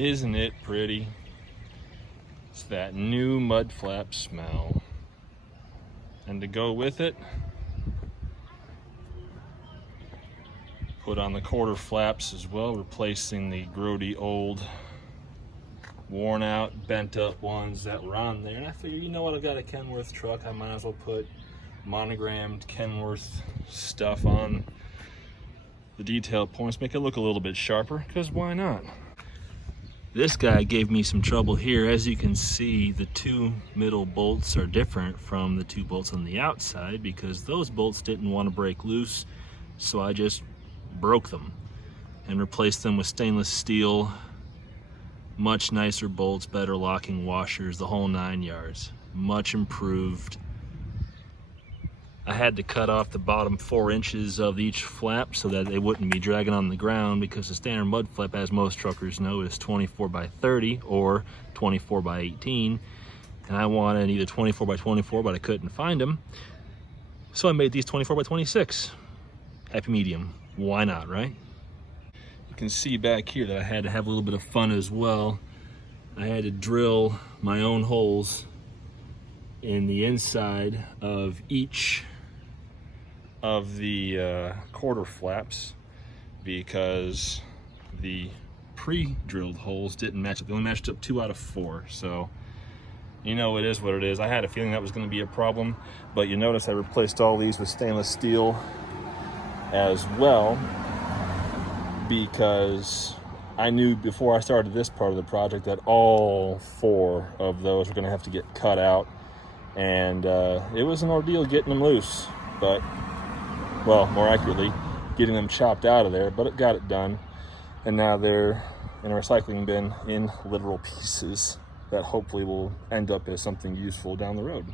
Isn't it pretty? It's that new mud flap smell. And to go with it, put on the quarter flaps as well, replacing the grody old worn out, bent up ones that were on there. And I figured, you know what, I've got a Kenworth truck, I might as well put monogrammed Kenworth stuff on the detail points, make it look a little bit sharper, because why not? This guy gave me some trouble here. As you can see, the two middle bolts are different from the two bolts on the outside because those bolts didn't want to break loose, so I just broke them and replaced them with stainless steel, much nicer bolts, better locking washers, the whole 9 yards. Much improved. I had to cut off the bottom 4 inches of each flap so that they wouldn't be dragging on the ground, because the standard mud flap, as most truckers know, is 24 by 30 or 24 by 18. And I wanted either 24 by 24, but I couldn't find them. So I made these 24 by 26. Happy medium. Why not, right? You can see back here that I had to have a little bit of fun as well. I had to drill my own holes in the inside of each of the quarter flaps because the pre-drilled holes didn't match up. They only matched up 2 out of 4. So, you know, it is what it is. I had a feeling that was going to be a problem, but you notice I replaced all these with stainless steel as well, because I knew before I started this part of the project that all 4 of those were going to have to get cut out, and it was an ordeal getting them loose, but, well, more accurately, getting them chopped out of there, but it got it done, and now they're in a recycling bin in literal pieces that hopefully will end up as something useful down the road.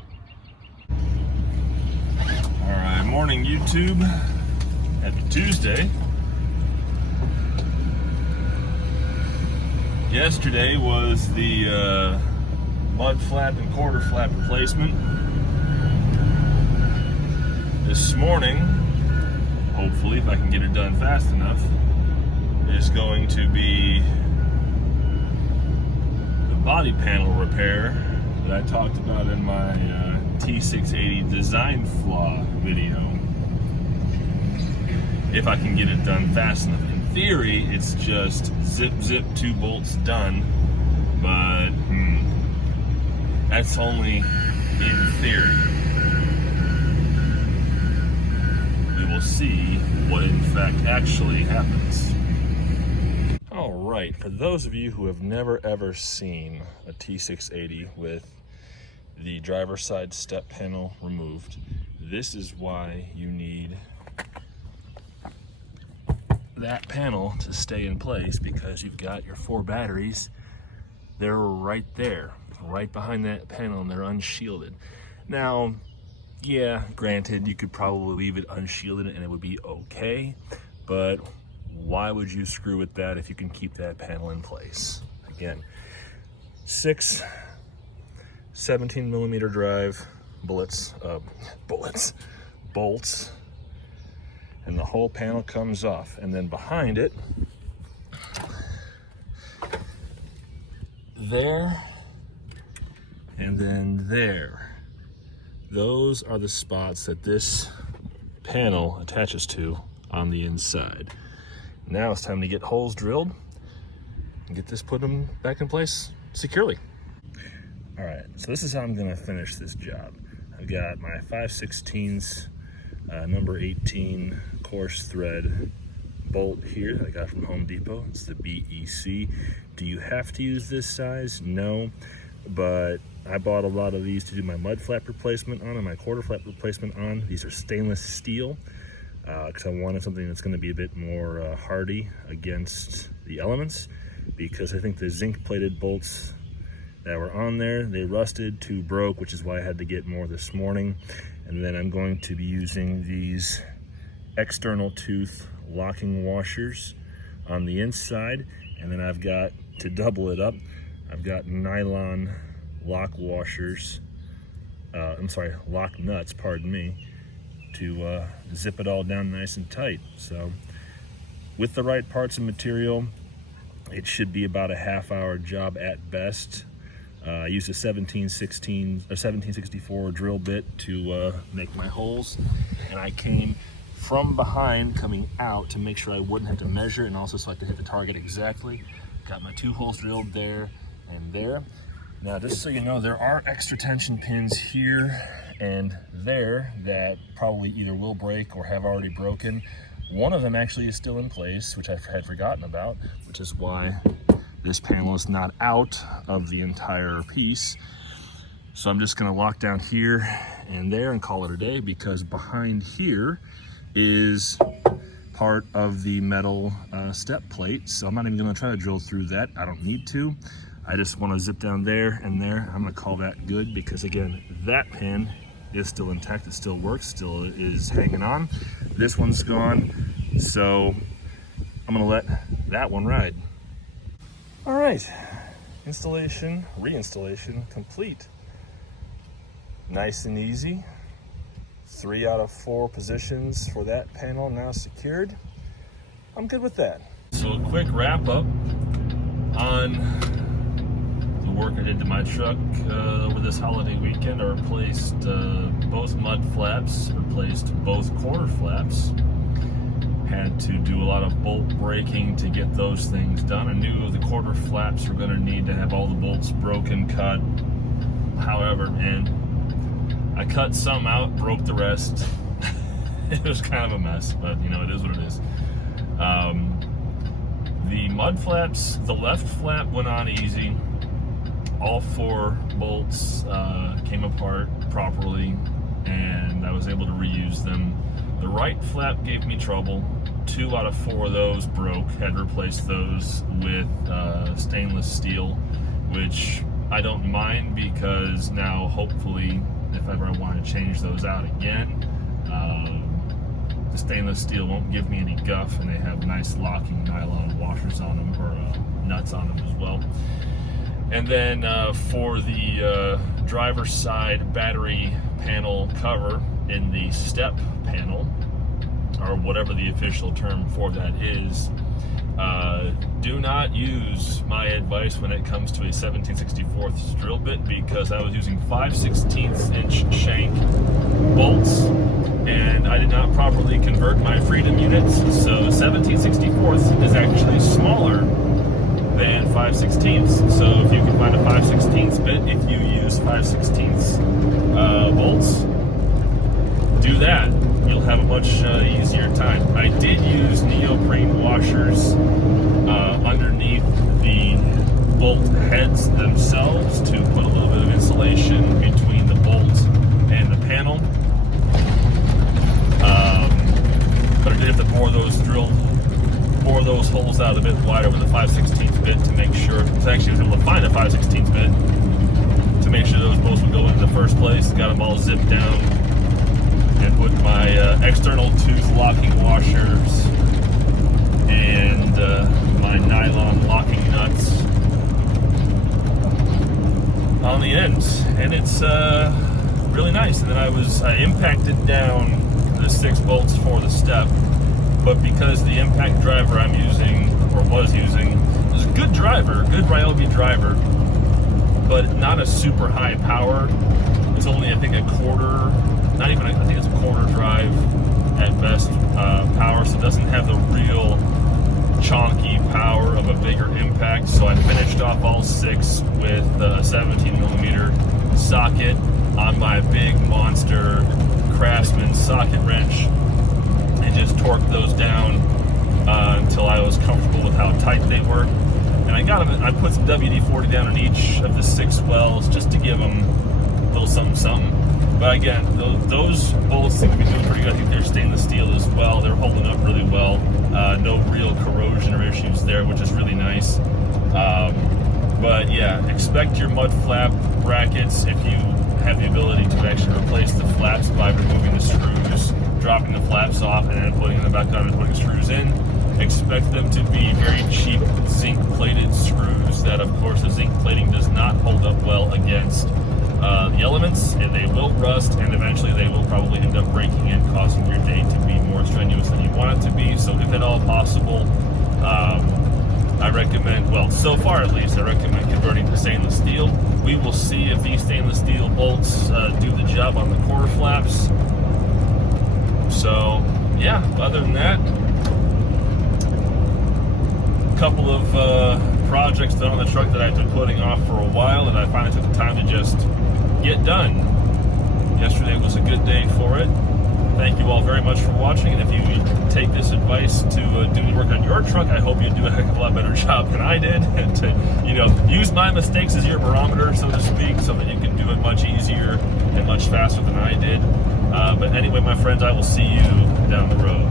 All right, morning YouTube. Happy Tuesday. Yesterday was the mud flap and quarter flap replacement. This morning, hopefully, if I can get it done fast enough, is going to be the body panel repair that I talked about in my T680 design flaw video. If I can get it done fast enough. In theory, it's just zip, 2 bolts done, but that's only in theory. We will see what in fact actually happens. All right, for those of you who have never ever seen a T680 with the driver's side step panel removed, this is why you need that panel to stay in place, because you've got your 4 batteries. They're right there, right behind that panel, and they're unshielded. Now, yeah, granted, you could probably leave it unshielded and it would be okay, but why would you screw with that if you can keep that panel in place? Again, 6 17mm drive bolts, and the whole panel comes off. And then behind it, there, and then there. Those are the spots that this panel attaches to on the inside. Now it's time to get holes drilled and get this put them back in place securely. All right, so this is how I'm gonna finish this job. I've got my 5/16 number 18 coarse thread bolt here that I got from Home Depot. It's the BEC. Do you have to use this size? No, but I bought a lot of these to do my mud flap replacement on and my quarter flap replacement on. These are stainless steel because I wanted something that's going to be a bit more hardy against the elements, because I think the zinc plated bolts that were on there, they rusted, 2 broke, which is why I had to get more this morning. And then I'm going to be using these external tooth locking washers on the inside, and then I've got, to double it up, I've got nylon lock washers, lock nuts, pardon me, to zip it all down nice and tight. So with the right parts and material, It should be about a half-hour job at best. I used a 1764 drill bit to make my holes, and I came from behind coming out to make sure I wouldn't have to measure, and also so I could hit the target exactly. Got my 2 holes drilled there and there. Now, just so you know, there are extra tension pins here and there that probably either will break or have already broken. One of them actually is still in place, which I had forgotten about, which is why this panel is not out of the entire piece. So I'm just gonna lock down here and there and call it a day, because behind here is part of the metal step plate. So I'm not even gonna try to drill through that. I don't need to. I just wanna zip down there and there. I'm gonna call that good, because again, that pin is still intact. It still works, still is hanging on. This one's gone. So I'm gonna let that one ride. All right, installation, reinstallation complete. Nice and easy. 3 out of 4 positions for that panel now secured. I'm good with that. So a quick wrap up on the work I did to my truck over this holiday weekend. I replaced both mud flaps, replaced both corner flaps. Had to do a lot of bolt breaking to get those things done. I knew the quarter flaps were going to need to have all the bolts broken, cut, however, and I cut some out, broke the rest. It was kind of a mess, but you know, it is what it is. The mud flaps, the left flap went on easy. All 4 bolts came apart properly, and I was able to reuse them. The right flap gave me trouble. 2 out of 4 of those broke. Had to replace those with stainless steel, which I don't mind, because now hopefully if ever I want to change those out again, the stainless steel won't give me any guff, and they have nice locking nylon washers on them, or nuts on them as well. And then for the driver's side battery panel cover in the step panel, or whatever the official term for that is, do not use my advice when it comes to a 17/64 drill bit, because I was using 5/16 inch shank bolts, and I did not properly convert my freedom units. So 17/64 is actually smaller than 5/16. So if you can find a 5/16 bit, if you use 5/16 bolts, do that. You'll have a much easier time. I did use neoprene washers underneath the bolt heads themselves to put a little bit of insulation between the bolt and the panel. But I did have to bore those holes out a bit wider with a 5/16 bit to make sure. I actually was able to find a 5/16 bit to make sure those bolts would go in the first place. Got them all zipped down, and put my external tooth locking washers and my nylon locking nuts on the ends, and it's really nice. And then I impacted down the 6 bolts for the step, but because the impact driver I'm using, or was using, is a good driver, good Ryobi driver, but not a super high power. It's only, I think, a quarter. Not even, I think it's a quarter drive at best power, so it doesn't have the real chonky power of a bigger impact. So I finished off all 6 with a 17mm socket on my big monster Craftsman socket wrench, and just torqued those down until I was comfortable with how tight they were. And I put some WD-40 down on each of the 6 wells just to give them a little something. But again, those bolts seem to be doing pretty good. I think they're stainless steel as well. They're holding up really well. No real corrosion or issues there, which is really nice. But yeah, expect your mud flap brackets, if you have the ability to actually replace the flaps by removing the screws, dropping the flaps off, and then putting them back on and putting screws in. Expect them to be very cheap zinc-plated screws that, of course, the zinc plating does not hold up well against the elements, and they will rust, and eventually they will probably end up breaking and causing your day to be more strenuous than you want it to be. So if at all possible, I recommend, well, so far at least, I recommend converting to stainless steel. We will see if these stainless steel bolts do the job on the quarter flaps. So, yeah, other than that, a couple of projects done on the truck that I've been putting off for a while, and I finally took the time to just get done. Yesterday was a good day for it. Thank you all very much for watching, and if you take this advice to do any work on your truck, I hope you do a heck of a lot better job than I did, and to, you know, use my mistakes as your barometer, so to speak, so that you can do it much easier and much faster than I did. But anyway, my friends, I will see you down the road.